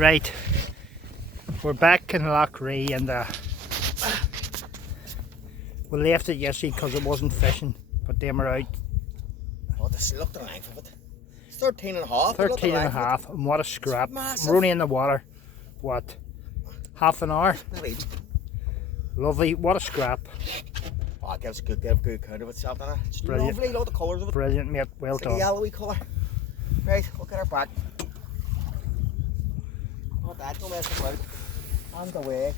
Right, we're back in Lough and we left it yesterday because it wasn't fishing, but then we're out. Oh, this, look the length of it. It's 13 and a half. 13 and a half, and what a scrap. Massive. We're only in the water, what, half an hour? Not even. Lovely, what a scrap. Oh, it gives a good count of itself, doesn't it? It's Brilliant. lovely, look at the colours of it. Brilliant, mate, well It's like done. a yellowy colour. Right, look at our back. Not that, don't mess about. And away.